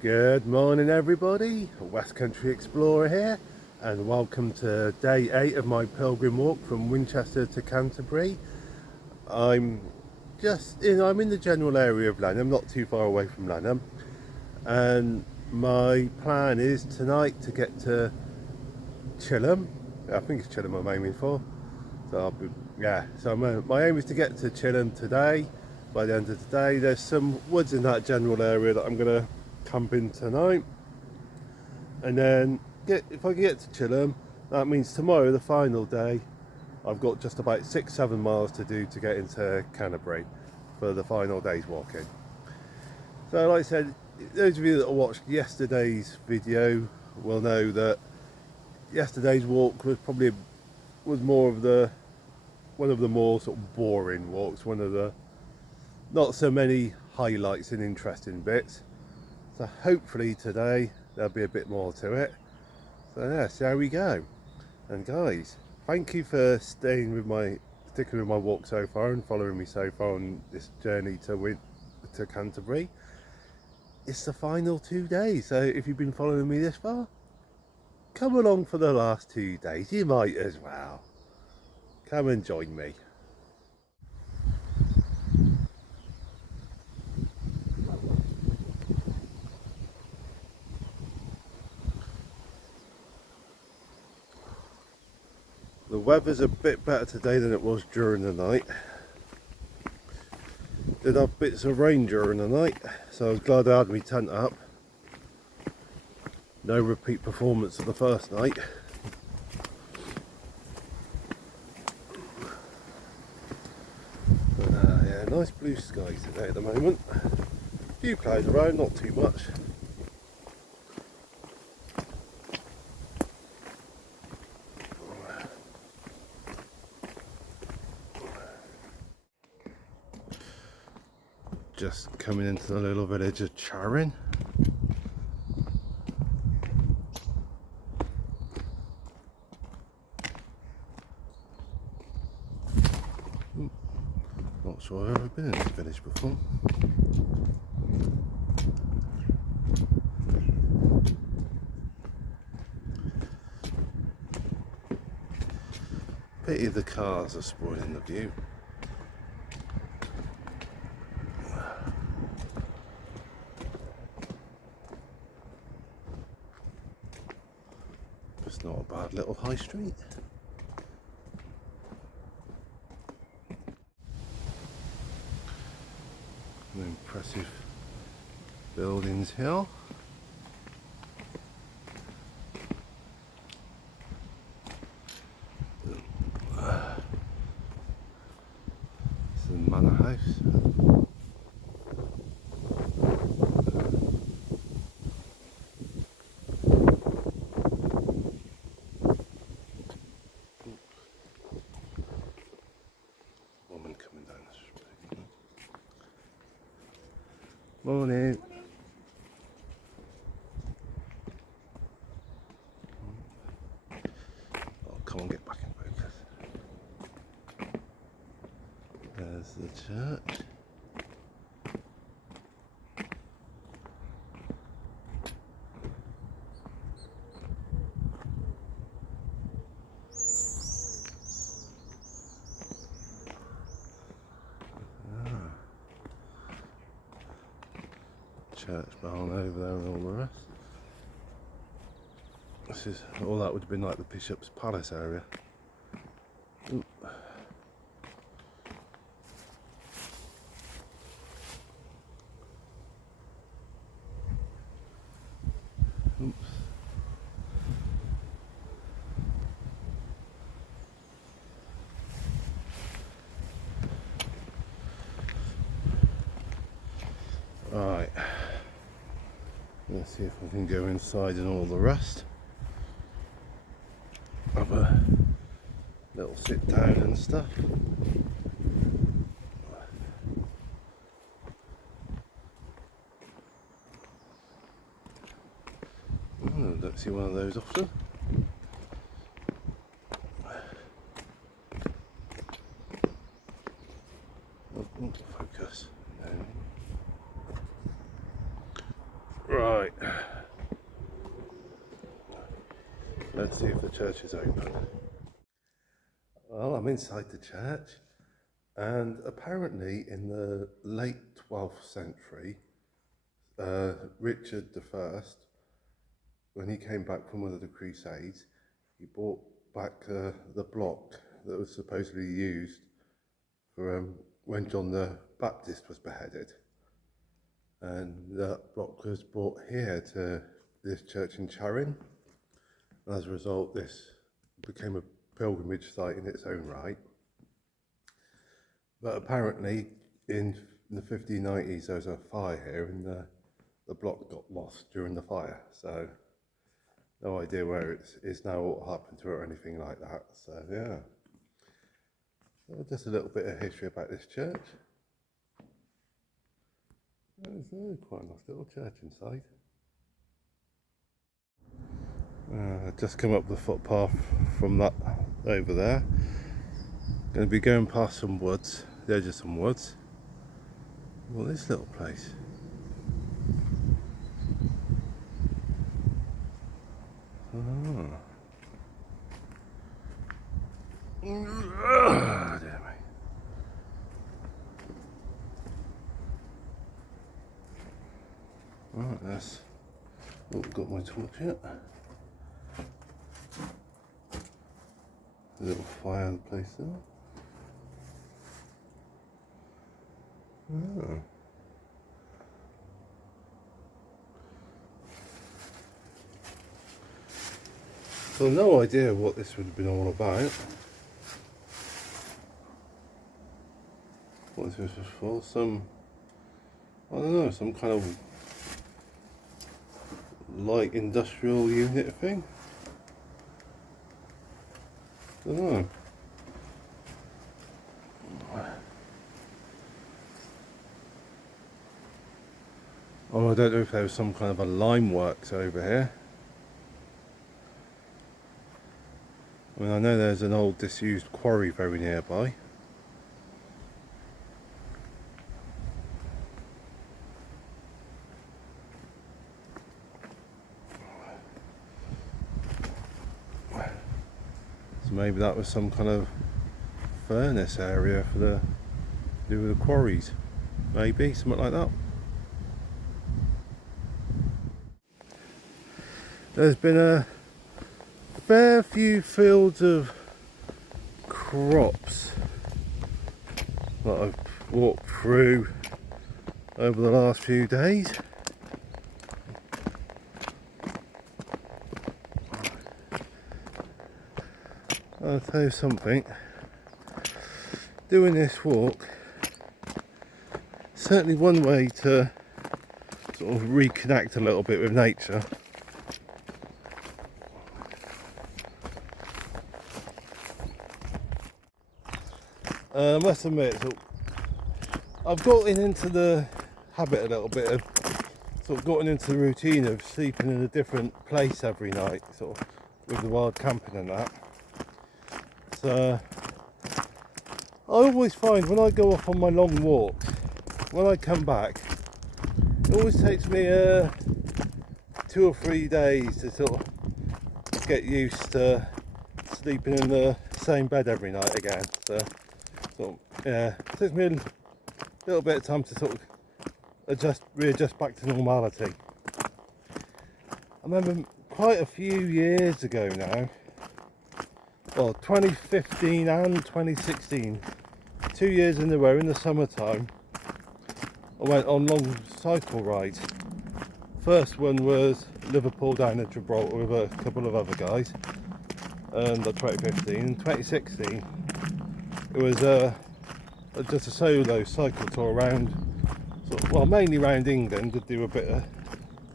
Good morning everybody, West Country Explorer here, and welcome to day 8 of my pilgrim walk from Winchester to Canterbury. I'm in the general area of Lenham, not too far away from Lenham, and my plan is tonight to get to Chilham. I think it's Chilham I'm aiming for. My aim is to get to Chilham today. By the end of the day, there's some woods in that general area that I'm going to camp in tonight, and then if I can get to Chilham, that means tomorrow, the final day, I've got just about 6-7 miles to do to get into Canterbury for the final day's walking. So like I said, those of you that watched yesterday's video will know that yesterday's walk was more of one of the more sort of boring walks, one of the not so many highlights and interesting bits. So hopefully today there'll be a bit more to it. So yeah, see how we go. And guys, thank you for sticking with my walk so far and following me so far on this journey to Canterbury. It's the final 2 days, so if you've been following me this far, come along for the last 2 days. You might as well. Come and join me. The weather's a bit better today than it was during the night. Did have bits of rain during the night, so I was glad I had my tent up. No repeat performance of the first night. But yeah, nice blue skies today at the moment. A few clouds around, not too much. Just coming into the little village of Charing. Not sure I've ever been in this village before. Pity the cars are spoiling the view. It's not a bad little high street. Some impressive buildings here. It's the manor house. Morning. Oh, come on, get back in focus. There's the church. Church behind over there and all the rest. This is all that would have been like the Bishop's Palace area. Ooh. Oops. Right. Let's see if I can go inside and all the rest. Have a little sit down and stuff. Oh, don't see one of those often. Oh, focus. No. Right. and see if the church is open. Well, I'm inside the church, and apparently in the late 12th century, Richard I, when he came back from one of the Crusades, he brought back the block that was supposedly used for when John the Baptist was beheaded. And that block was brought here to this church in Charing. And as a result, this became a pilgrimage site in its own right. But apparently in the 1590s there was a fire here and the block got lost during the fire. So no idea where it is now, what happened to it or anything like that. So yeah, so just a little bit of history about this church. There's quite a nice little church inside. Just come up the footpath from that over there. Going to be going past some woods, the edge of some woods. Well, this little place. Oh. Oh, dear me. Right, that's. Oh, got my torch yet. A little fireplace there. Oh. So no idea what this would have been all about. What this was for? I don't know, some kind of light industrial unit thing. I don't know. Oh, I don't know if there was some kind of a lime works over here. I mean, I know there's an old disused quarry very nearby. So maybe that was some kind of furnace area for to do with the quarries. Maybe, something like that. There's been a fair few fields of crops that I've walked through over the last few days. I'll tell you something, doing this walk, certainly one way to sort of reconnect a little bit with nature. I must admit, so I've gotten into the habit a little bit of sort of gotten into the routine of sleeping in a different place every night, sort of with the wild camping and that. So I always find when I go off on my long walks, when I come back, it always takes me 2 or 3 days to sort of get used to sleeping in the same bed every night again. So yeah, it takes me a little bit of time to sort of readjust back to normality. I remember quite a few years ago now, well, 2015 and 2016, 2 years in a row in the summertime, I went on long cycle rides. First one was Liverpool down to Gibraltar with a couple of other guys, and 2015. In 2016, it was just a solo cycle tour around, well, mainly around England, to do a bit of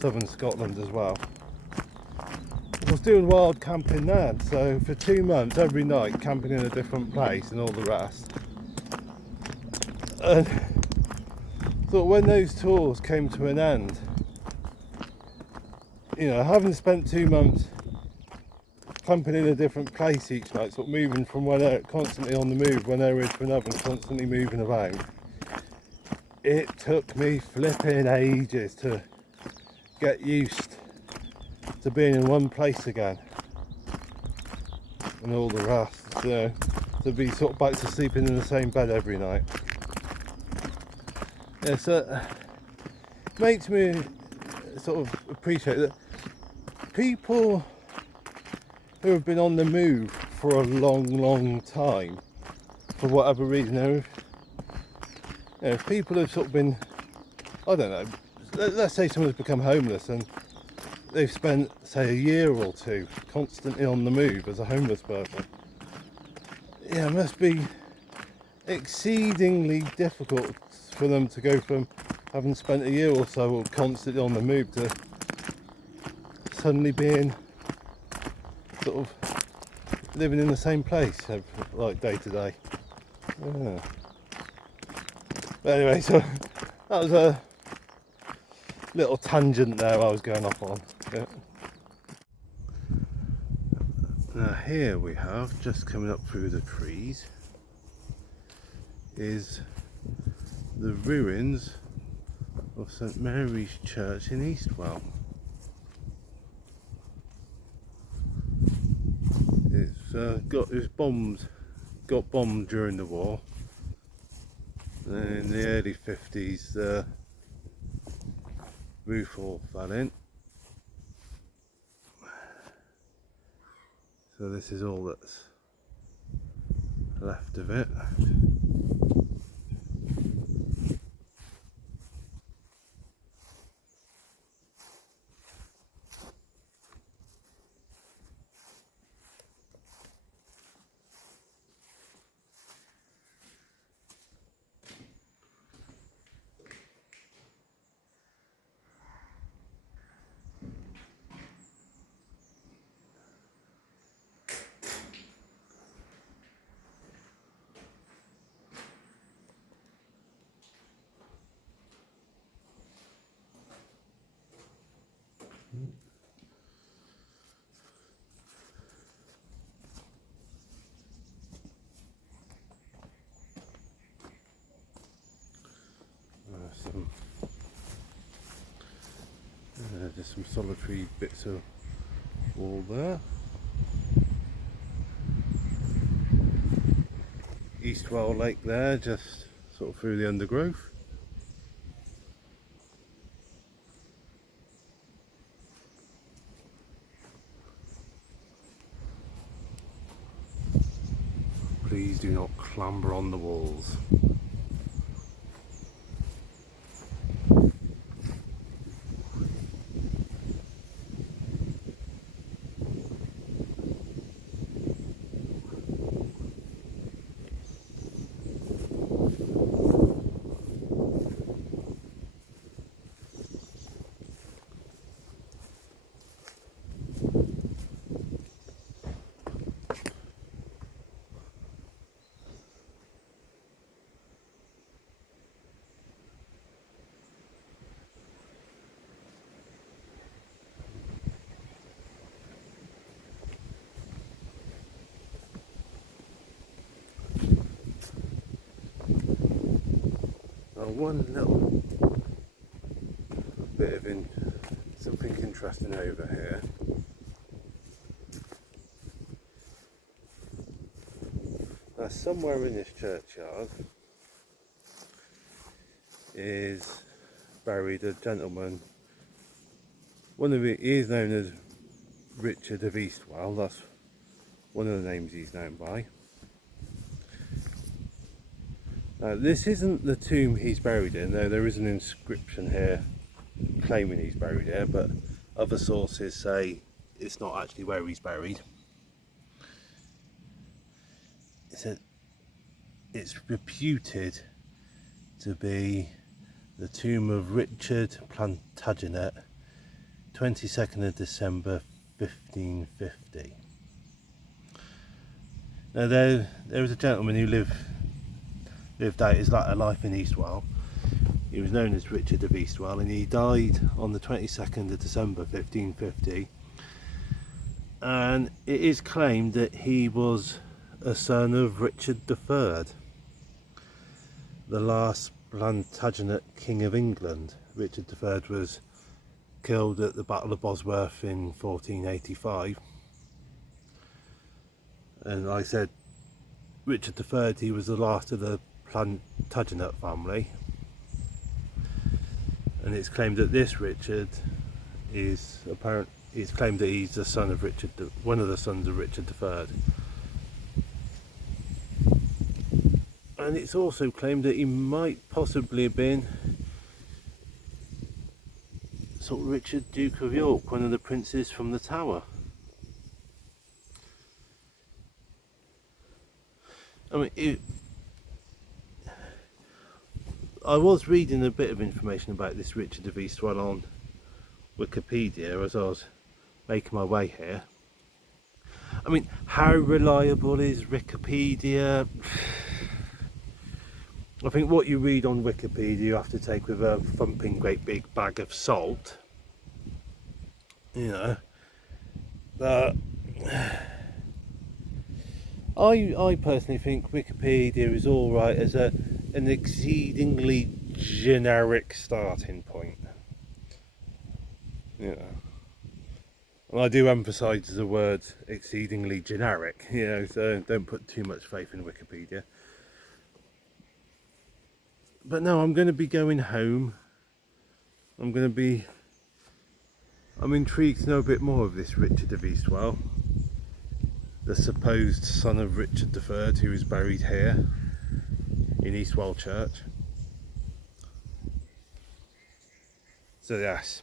southern Scotland as well. I was doing wild camping then, so for 2 months, every night, camping in a different place and all the rest. And so when those tours came to an end, you know, having spent 2 months camping in a different place each night, sort of moving from one area, constantly on the move, one area to another, and constantly moving about, it took me flipping ages to get used to being in one place again. and all the rest, to be sort of back to sleeping in the same bed every night. Yeah, so it makes me sort of appreciate that people who have been on the move for a long time, for whatever reason, if people have sort of been, I don't know, let's say someone's become homeless and they've spent, say, a year or two constantly on the move as a homeless person. Yeah, it must be exceedingly difficult for them to go from having spent a year or so constantly on the move to suddenly being sort of living in the same place, like day to day. Yeah. But anyway, so that was a little tangent there I was going off on. Yeah. Now here we have, just coming up through the trees, is the ruins of St Mary's Church in Eastwell. It's got bombed during the war. And in the early 50s, the roof all fell in. So this is all that's left of it. Just some solitary bits of wall there. Eastwell Lake there, just sort of through the undergrowth. Please do not clamber on the walls. One little bit of something interesting over here. Now, somewhere in this churchyard is buried a gentleman. He is known as Richard of Eastwell. That's one of the names he's known by. This isn't the tomb he's buried in, though there is an inscription here claiming he's buried here, but other sources say it's not actually where he's buried. It's reputed to be the tomb of Richard Plantagenet, 22nd of December 1550. Now there was a gentleman who lived out his latter life in Eastwell. He was known as Richard of Eastwell, and he died on the 22nd of December 1550, and it is claimed that he was a son of Richard III, the last Plantagenet King of England. Richard III was killed at the Battle of Bosworth in 1485, And like I said, Richard III, he was the last of the Plantagenet family, and it's claimed that this Richard is it's claimed that he's the son of Richard, one of the sons of Richard III. And it's also claimed that he might possibly have been sort of Richard, Duke of York, one of the princes from the Tower. I mean, I was reading a bit of information about this Richard of Eastwell on Wikipedia as I was making my way here. I mean, how reliable is Wikipedia? I think what you read on Wikipedia you have to take with a thumping great big bag of salt. You know. But I personally think Wikipedia is alright as an exceedingly generic starting point. You know. And I do emphasise the word exceedingly generic, you know, so don't put too much faith in Wikipedia. But no, I'm going to be going home. I'm intrigued to know a bit more of this Richard of Eastwell, the supposed son of Richard III, who is buried here in Eastwell Church. So yes,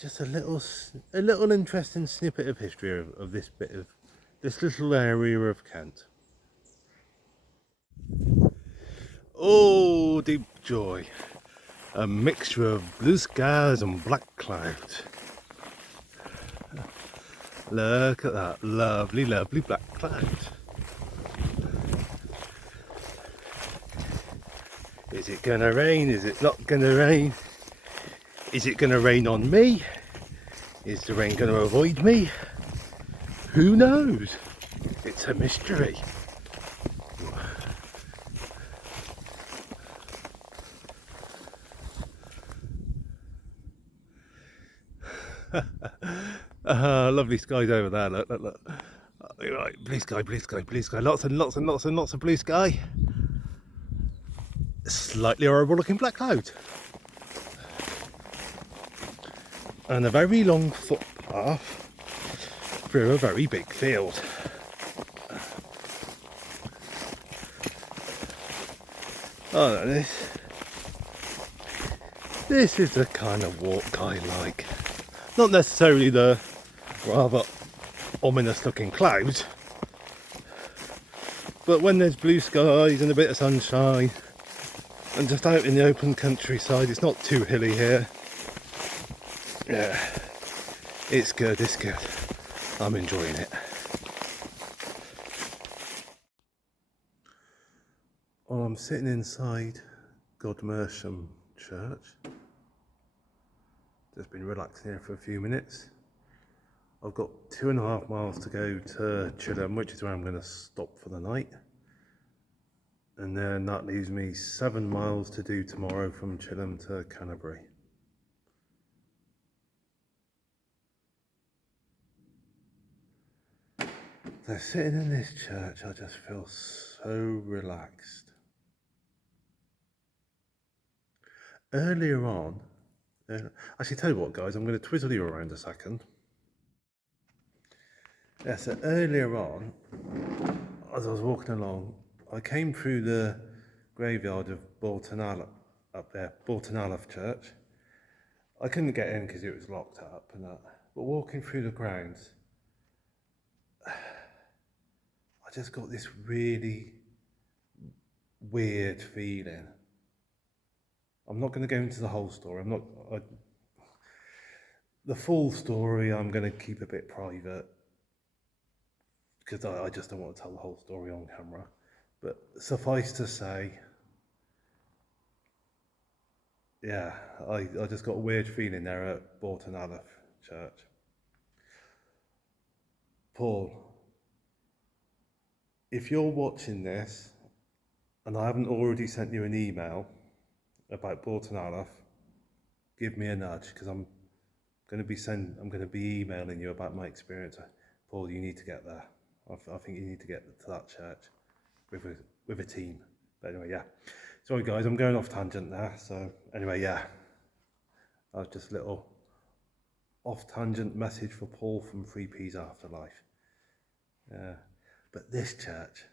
just a little interesting snippet of history of this little area of Kent. Oh, deep joy! A mixture of blue skies and black clouds. Look at that lovely, lovely black cloud. Is it gonna rain? Is it not gonna rain? Is it gonna rain on me? Is the rain gonna avoid me? Who knows? It's a mystery. Lovely skies over there. Look, look, look. Right, blue sky, blue sky, blue sky. Lots and lots and lots and lots of blue sky. Slightly horrible looking black cloud. And a very long footpath through a very big field. Oh, this is the kind of walk I like. Not necessarily the rather ominous looking clouds, but when there's blue skies and a bit of sunshine and just out in the open countryside, it's not too hilly here. Yeah, it's good, it's good. I'm enjoying it. Well, I'm sitting inside Godmersham Church. Just been relaxing here for a few minutes. I've got 2.5 miles to go to Chilham, which is where I'm going to stop for the night. And then that leaves me 7 miles to do tomorrow from Chilham to Canterbury. So sitting in this church, I just feel so relaxed. Earlier on, actually tell you what guys, I'm going to twizzle you around a second. Yeah, so earlier on, as I was walking along, I came through the graveyard of Bolton up there, Bolton Church. I couldn't get in because it was locked up and that. But walking through the grounds, I just got this really weird feeling. I'm not going to go into the whole story. The full story I'm going to keep a bit private because I just don't want to tell the whole story on camera. But suffice to say, yeah, I just got a weird feeling there at Bolton Church. Paul, if you're watching this and I haven't already sent you an email about Bolton give me a nudge because I'm going to be emailing you about my experience. Paul, you need to get there. I think you need to get to that church with a team. But anyway, yeah. Sorry guys, I'm going off tangent there. So anyway, yeah. That was just a little off tangent message for Paul from 3P's Afterlife. Yeah. But this church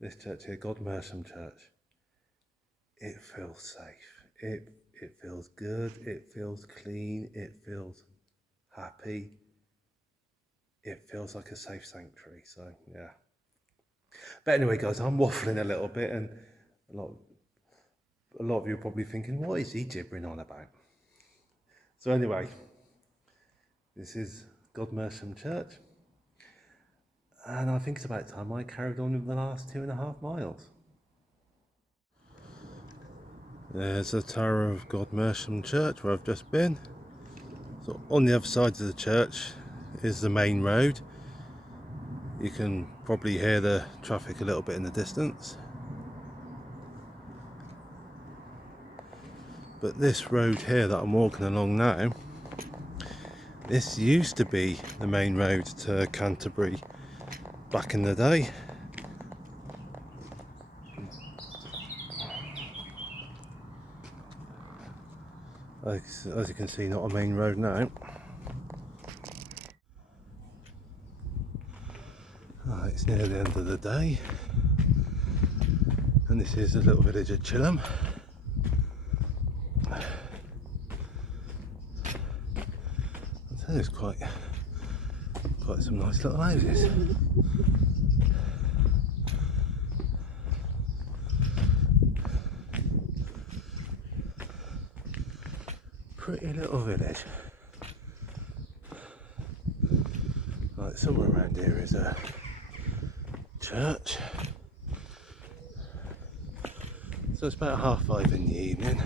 here, God Mersham Church, it feels safe. It feels good. It feels clean. It feels happy. It feels like a safe sanctuary. So yeah. But anyway, guys, I'm waffling a little bit, and a lot of you are probably thinking, what is he gibbering on about? So anyway, this is God Mersham Church, and I think it's about time I carried on with the last 2.5 miles. There's the tower of God Mersham Church where I've just been. So on the other side of the church is the main road. You can probably hear the traffic a little bit in the distance. But this road here that I'm walking along now, this used to be the main road to Canterbury back in the day. As you can see, not a main road now. It's near the end of the day, and this is the little village of Chilham. There's quite some nice little houses. Pretty little village. Right, somewhere around here is a church. So it's about 5:30 in the evening,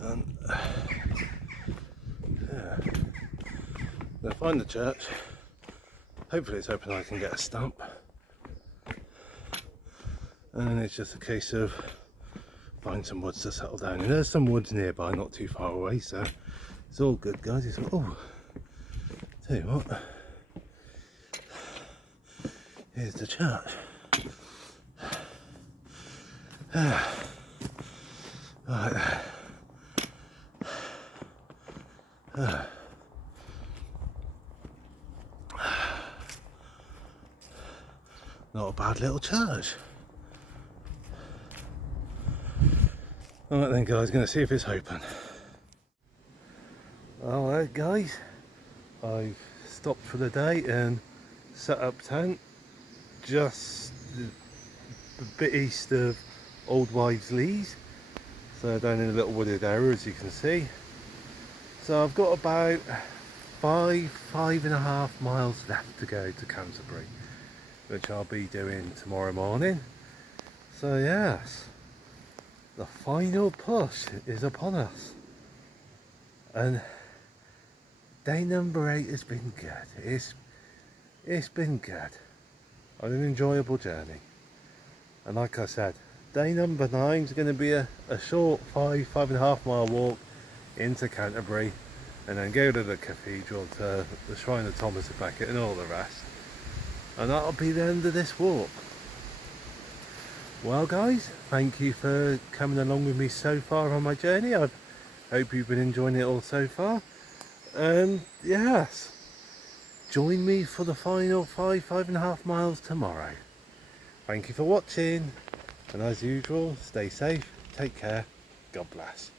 and yeah, I'm gonna find the church. Hopefully it's open, I can get a stamp, and it's just a case of find some woods to settle down in. There's some woods nearby, not too far away, so it's all good, guys. It's all, tell you what, here's the church. Right. Not a bad little church. Alright then guys, gonna see if it's open. Alright guys, I've stopped for the day and set up tent just a bit east of Old Wives Lees, so down in a little wooded area, as you can see. So I've got about 5.5 miles left to go to Canterbury, which I'll be doing tomorrow morning. So yes, the final push is upon us, and day number 8 has been good. It's been good. An enjoyable journey, and like I said, day number 9 is going to be a short 5.5 mile walk into Canterbury, and then go to the cathedral, to the Shrine of Thomas of Becket and all the rest, and that'll be the end of this walk. Well guys, thank you for coming along with me so far on my journey. I hope you've been enjoying it all so far, and yes, join me for the final 5.5 miles tomorrow. Thank you for watching, and as usual, stay safe, take care, God bless.